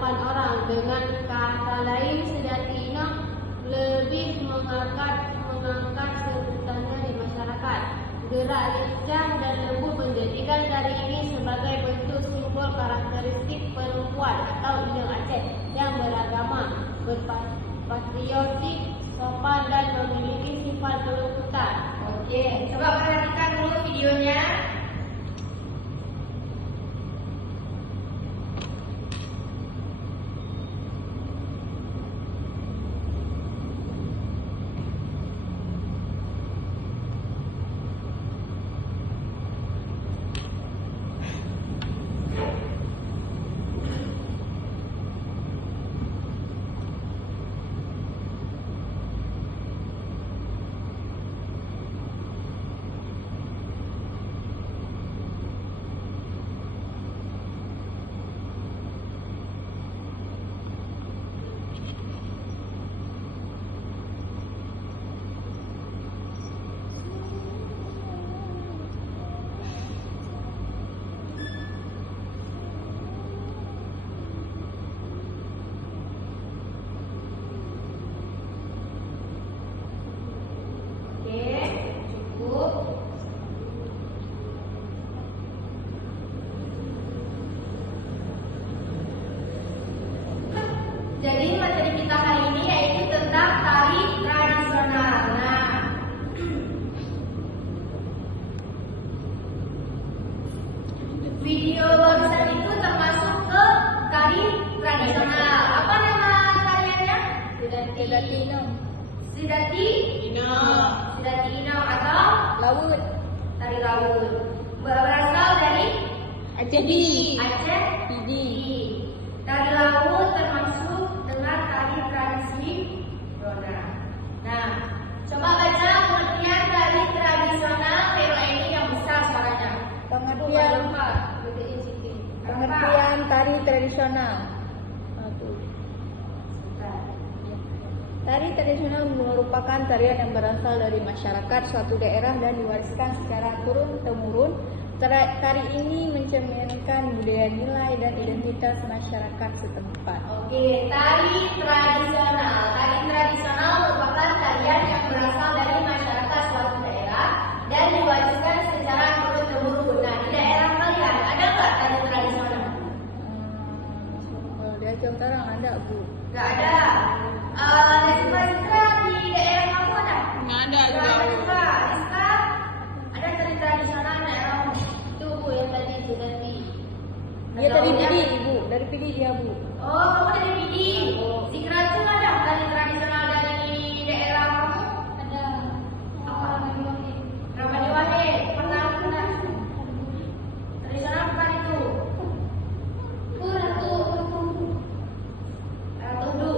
8 orang. Dengan kata lain, sejati Ina lebih mengangkat sebutannya di masyarakat. Gerak lincah dan lembut menjadikan tari ini sebagai bentuk simbol karakteristik perempuan atau Ina Aceh yang beragama, berpatriotik, sopan dan memiliki sifat kelembutan. Oke, coba perhatikan dulu videonya. Jadi materi kita hari ini yaitu tentang tari tradisional. Nah, video barusan itu termasuk ke tari tradisional. Apa nama tariannya? Sidati Ina. Sidati Ina atau Laut. tari laut. Berasal dari Aceh Aceh. Tari laut termasuk dengan tari tradisional. Nah, coba baca pengertian tari tradisional tema ini yang besar suaranya. Pengertian tari tradisional. Tari tradisional merupakan tarian yang berasal dari masyarakat suatu daerah dan diwariskan secara turun-temurun. Tari ini mencerminkan budaya, nilai, dan identitas masyarakat setempat. Oke, tari tradisional. Tari tradisional merupakan tarian yang berasal dari masyarakat suatu daerah dan diwariskan secara turun-temurun. Nah, di daerah kalian ada nggak tari tradisional? Kalau di Aceh Utara ada, Bu. Nggak ada. Rizka di daerah kamu ada? Nggak ada. Nggak ada juga. Rizka, ada tari tradisional daerahmu? Itu, Bu, yang tadi itu tadi. Dia dari Pidi, Bu. Dari Pidi dia, Bu. Oh, kamu dari Pidi. Si Keracu ada tari tradisional dari daerah kamu? Ada. Apa? Ramadi Wahid. Pernah? Tradisional bukan itu. Ratu Hundu.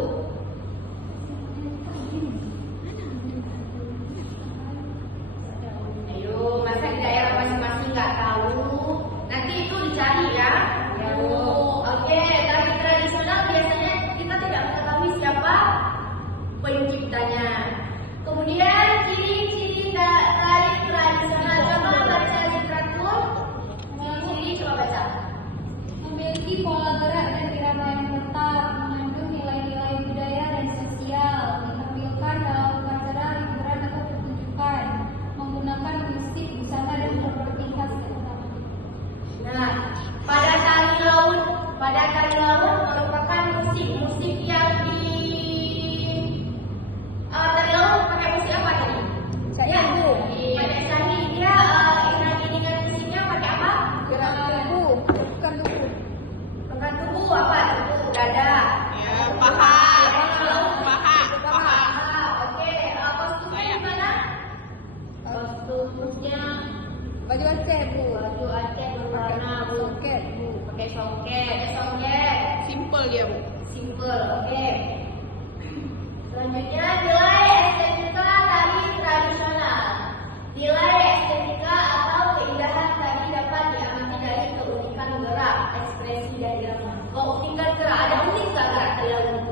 Ayo, masa di daerah masing-masing nggak tahu? Nanti itu dicari ya. Oke, tari tradisional biasanya kita tidak mengetahui siapa penciptanya. Kemudian ciri-ciri tari tradisional, coba baca literatur. Ciri-ciri coba baca. Memiliki pola gerak dan irama yang tetap, mengandung nilai-nilai budaya dan sosial, ditampilkan dalam upacara, hiburan atau pertunjukan, menggunakan musik, busana dan properti khas setempat. Nah, pada tari laut merupakan musik yang di tari laut pakai musik apa tadi? Saya, Bu. Pakai sandi. Dia iringan musiknya pakai apa? Gerak tubuh, bukan tubuh. Bukan tubuh apa? Tubuh, dada. Ya, paha. Oke, kostumnya gimana? Kostumnya baju Aceh, Bu. Baju Aceh berwarna soket, Bu. Pakai soket. Simple dia, Bu. Simple, oke. Selanjutnya nilai estetika tari tradisional. Nilai estetika atau keindahan tari dapat diamati dari keunikan gerak, ekspresi dan irama. Oh, tingkat gerak, ada unik nggak gerak tari laut?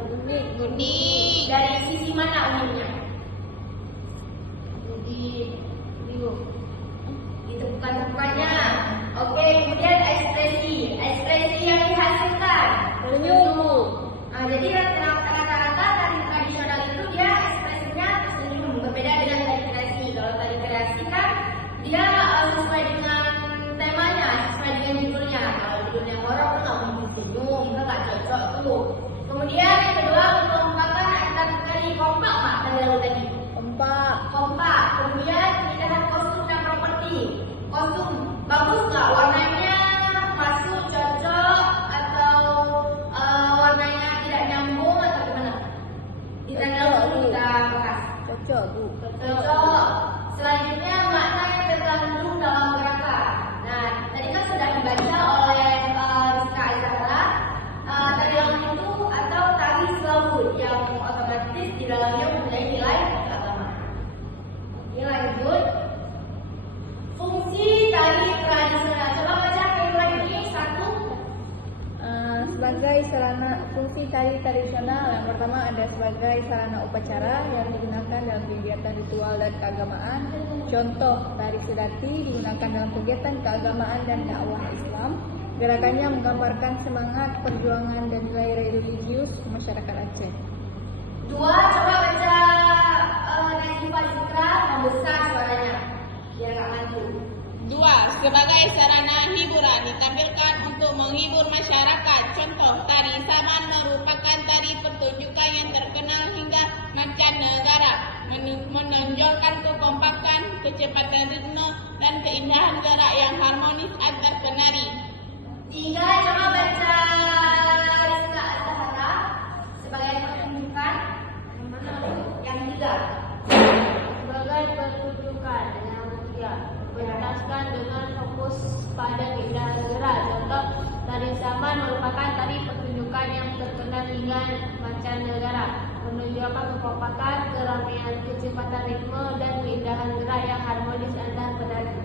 Unik. Dari sisi mana uniknya? Ditemukan-temukannya. Oke, kemudian ekspresi yang dihasilkan. tersenyum, Bu. Nah, jadi rata-rata tari tradisional itu dia ekspresinya tersenyum, berbeda dengan tari kreasi. Kalau tari kreasi kan dia sesuai dengan temanya, sesuai dengan judulnya. Kalau judulnya horor tuh nggak mungkin senyum, itu nggak cocok tuh. Kemudian yang kedua untuk mengungkapkan antar tari kompak, Mak, tadi. Kompak. Kemudian pilihan kostum dan properti. Kostum bagus nggak? Warnanya masuk, cocok, atau warnanya tidak nyambung atau gimana? Kita bahas. Cocok, Bu. Cocok. Selanjutnya makna yang terkandung dalam gerakan. Nah, tadi kan sudah dibaca oleh Rizka Azhara. Tari laut itu atau tari laut yang otomatis di dalamnya mempunyai nilai keagamaan. Ini lanjut. Fungsi tari tradisional. Coba baca kedua ini satu. Sebagai sarana fungsi tari tradisional, yang pertama ada sebagai sarana upacara yang digunakan dalam kegiatan ritual dan keagamaan. Contoh, tari sedati digunakan dalam kegiatan keagamaan dan dakwah Islam. Gerakannya menggambarkan semangat perjuangan dan nilai religius masyarakat Aceh. Dua, coba baca Najibah Zikra membesar suaranya biar nggak ngantuk. 2. Sebagai sarana hiburan ditampilkan untuk menghibur masyarakat. Contoh, tari saman merupakan tari pertunjukan yang terkenal hingga mancanegara, menonjolkan kekompakan, kecepatan ritme, dan keindahan gerak yang harmonis antar penari. 3, coba baca Rizka Azhara sebagai pertunjukan. Yang 3. Sebagai pertunjukan yang ketiga, berasaskan dengan fokus pada keindahan gerak. Contoh, tari saman merupakan tari pertunjukan yang terkenal hingga mancanegara, menunjukkan kekompakan, keramaian, kecepatan ritme, dan keindahan gerak yang harmonis antar penari.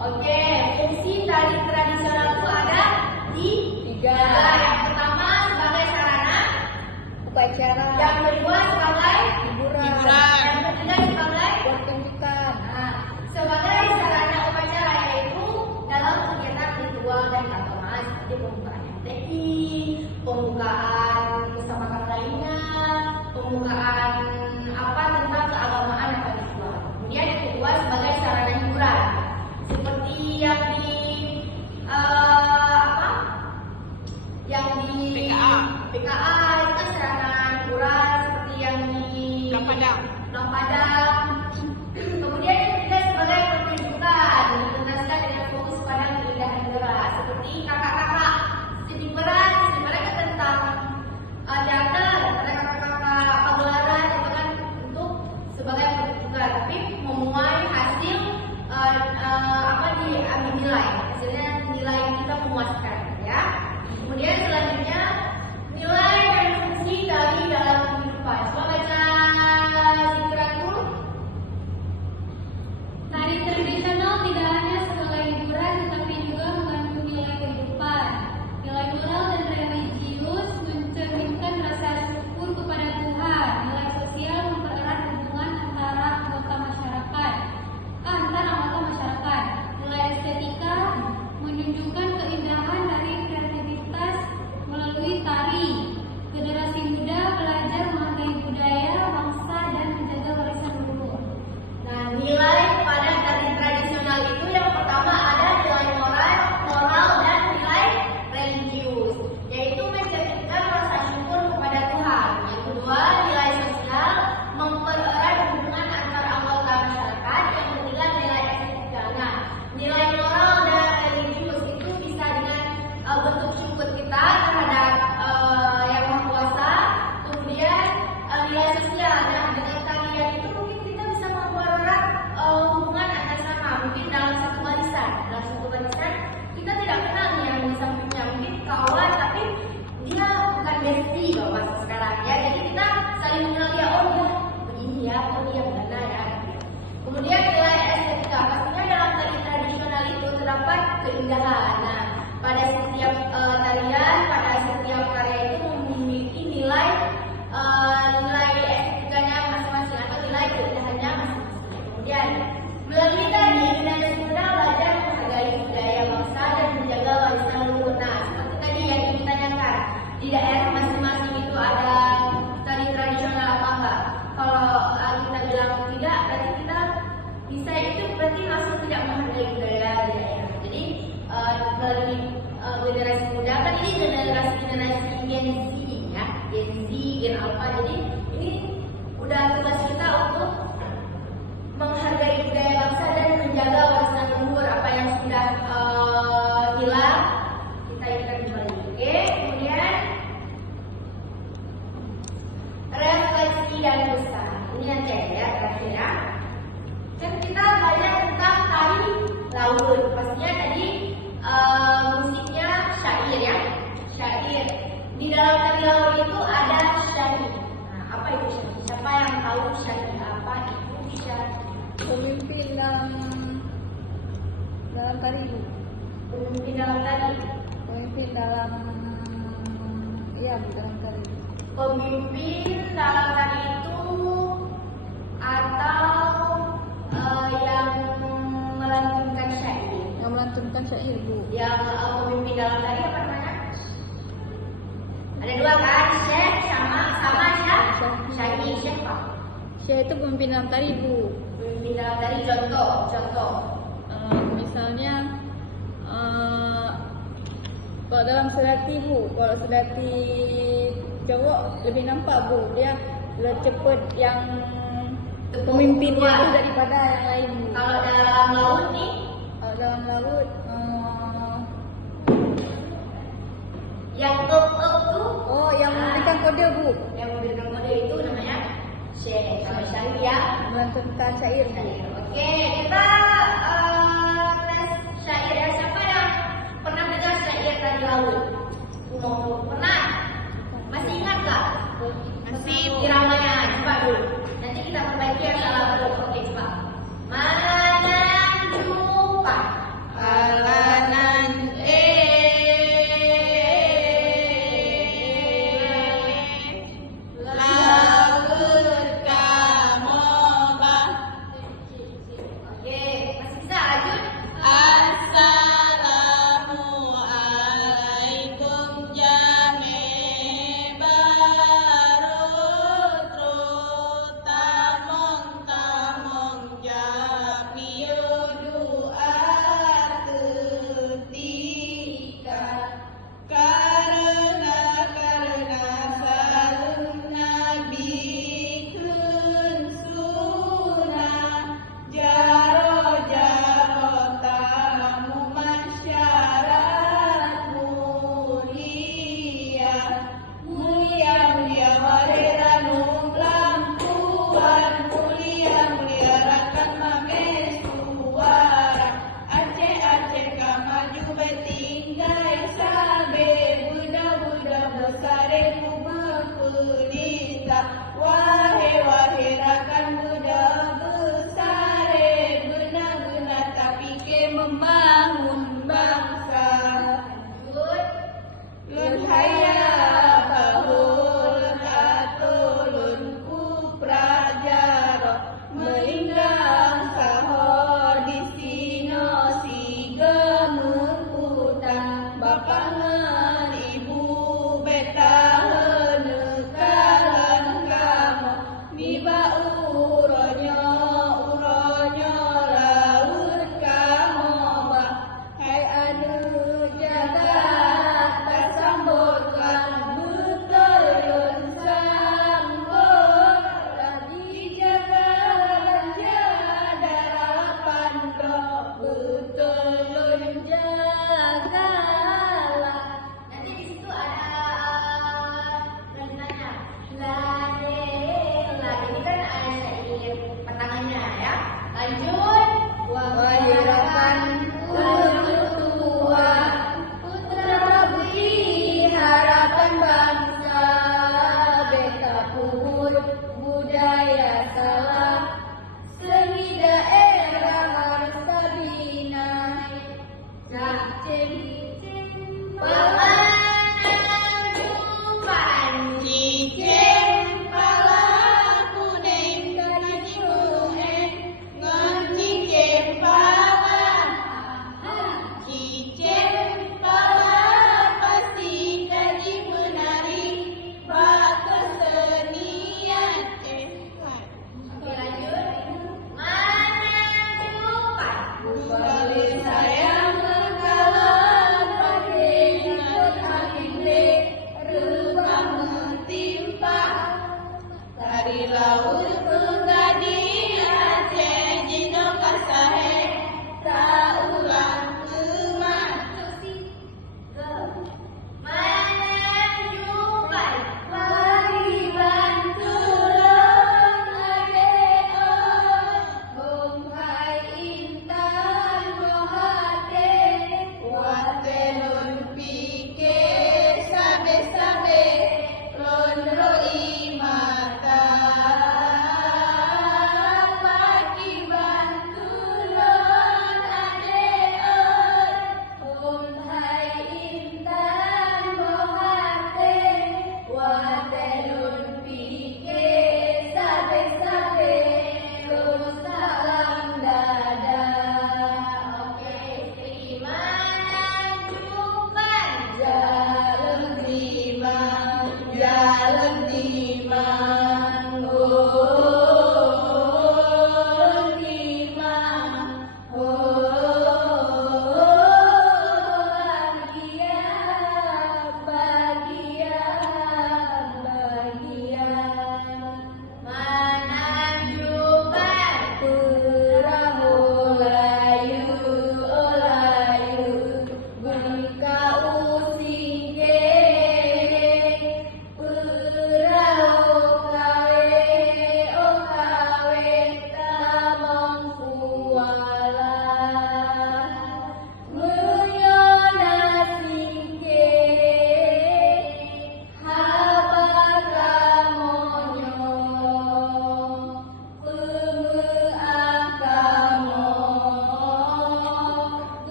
Oke, fungsi tari tradisional itu ada di 3. Yang pertama sebagai sarana, Upacara, yang kedua sebagai, hiburan, yang ketiga sebagai. pertunjukan. Nah, sebagai sarana upacara yaitu dalam kegiatan ritual dan keagamaan seperti pembukaan MTI, pembukaan kesempatan lainnya, pembukaan apa tentang keagamaan atau Islam. Kemudian yang kedua sebagai sarana hiburan seperti yang di yang di PKA itu kan sarana hiburan seperti yang di Padang. Kemudian yang ketiga sebagai pertunjukan dituntaskan dengan fokus pada keindahan gerak seperti kakak-kakak seniman itu tentang teater, ada kakak-kakak pagelaran itu kan untuk sebagai pertunjukan, tapi memuai hasil diambil nilai, hasilnya nilai yang kita memuaskan, ya. Kemudian selanjutnya nilai dan fungsi dari dalam kehidupan. Coba baca Zikratul. Tari tradisional tidak hanya sebagai hiburan tetapi juga mengandung nilai kehidupan. Nilai moral dan religius mencerminkan rasa syukur kepada Tuhan. Nilai sosial mempererat hubungan antara anggota masyarakat. Nilai estetika menunjukkan keindahan dari kreativitas melalui tari. Generasi muda belajar menghargai budaya, bangsa, dan menjaga warisan leluhur. Nah, nilai pada tari tradisional itu yang pertama ada nilai moral dan nilai religius, yaitu mencerminkan rasa syukur kepada Tuhan. Yang kedua, nilai sosial mempererat hubungan antara anggota masyarakat. Yang ketiga, nilai estetika. Nah, nilai moral dan religius itu bisa dengan bentuk syukur kita terhadap yang Maha Kuasa. Kemudian nilai sosial. Nah, dengan tarian itu mungkin kita bisa mempererat hubungan antar sama. Mungkin dalam satu barisan kita tidak kenal nih yang di sampingnya, mungkin kawan tapi dia bukan bestie loh masa sekarang, ya. Jadi kita saling mengenal dia, oh dia begini ya, oh dia mana ya. Kemudian nilai estetika, pastinya dalam tari tradisional itu terdapat keindahan. Nah, pada setiap tarian, pada setiap karya itu memiliki nilai estetikanya masing-masing atau nilai keindahannya masing-masing. Kemudian melalui tari, generasi muda belajar menghargai budaya bangsa dan menjaga warisan leluhur. Nah, seperti tadi yang ditanyakan, daerah masing-masing itu ada tari tradisional apa enggak? Kalau kita bilang tidak, berarti kita bisa itu berarti masih tidak menghargai budaya di daerah. Jadi melalui generasi muda kan ini generasi Gen Z ya, Gen Z, Gen Alpha. Jadi ini udah tugas kita untuk menghargai budaya bangsa dan menjaga warisan leluhur apa yang sudah hilang kita ingin kembali. Oke, kemudian refleksi dan pesan. Ini yang ya terakhir ya. Kan kita belajar tentang tari laut. Pastinya tadi musiknya syair ya, syair. Di dalam tari laut itu ada syair. Nah, apa itu syair? Siapa yang tahu syair apa itu bisa? Pemimpin dalam tari Bu. Pemimpin dalam tari. Pemimpin dalam dalam tari. Pemimpin dalam tari itu atau yang melantunkan syair. Yang melantunkan syair Bu. Yang pemimpin dalam tari apa namanya? Ada dua kan, syekh sama syekh. Syair siapa? Syekh itu pemimpin dalam tari Bu. Pemimpin dalam tari contoh. Misalnya kalau dalam selati Bu, kalau selati cowok lebih nampak Bu, dia lebih cepat yang pemimpinnya itu daripada yang lain Bu. Kalau dalam laut nih, Kalau dalam laut yang tuh, yang memberikan kode Bu, yang memberikan kode itu namanya syekh. Kalau syair ya. melantunkan syair Bu. Oke, kita tes syair ya. Siapa yang pernah dengar syair tadi laut? Pernah? Masih ingat nggak? Masih Iramanya, coba dulu. Nanti kita perbaiki yang salah dulu. Oke, coba. Manan jumpa. Alanan laut kamoba. Oke, masih bisa lanjut? Assalamualaikum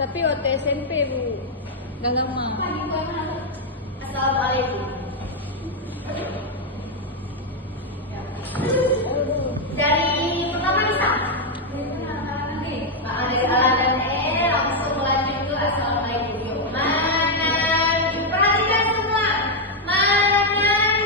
Tapi waktu SMP Bu. Gak lama. Assalamualaikum. Dari pertama Nisa. Dari A dan E langsung lanjut ke assalamualaikum. Yuk, menanjung. Perhatikan semua. Menanjungkan.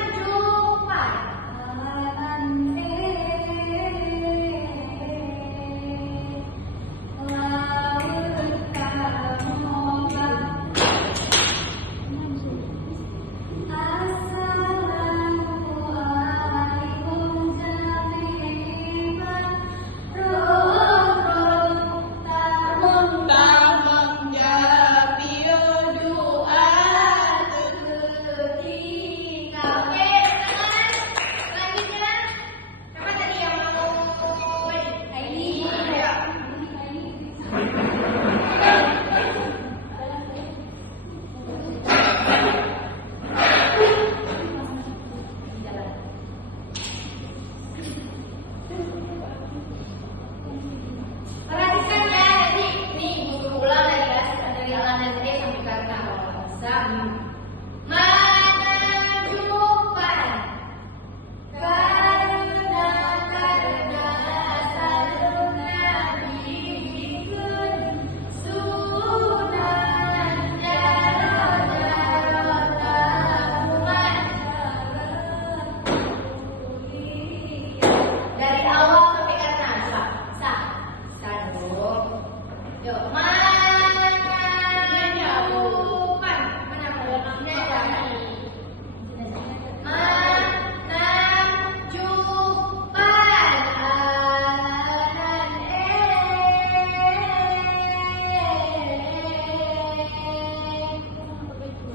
Perhatikan ya, jadi nih buku ulang dari alam dan D sampai kata bisa. Menunjukkan karena selalu nabikan sunan dari awal sampai kata sah. Yuk, menunjukkan. Mana produknya tadi? Menunjukkan anan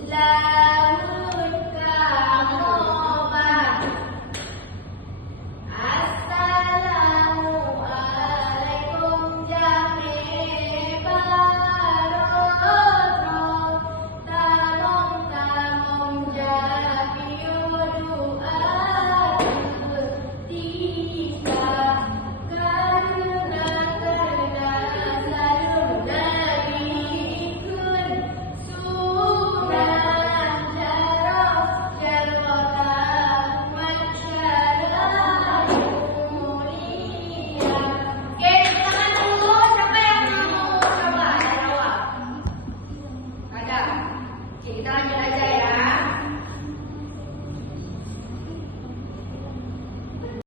lamun kamoban. Assalamualaikum jami barokah tamong jami doa ketika karena selalu nabikan sunan jarota masyarakat mulia. Oke, tangan dulu. Siapa yang mau coba dari awal? Ada. Oke, kita lanjut aja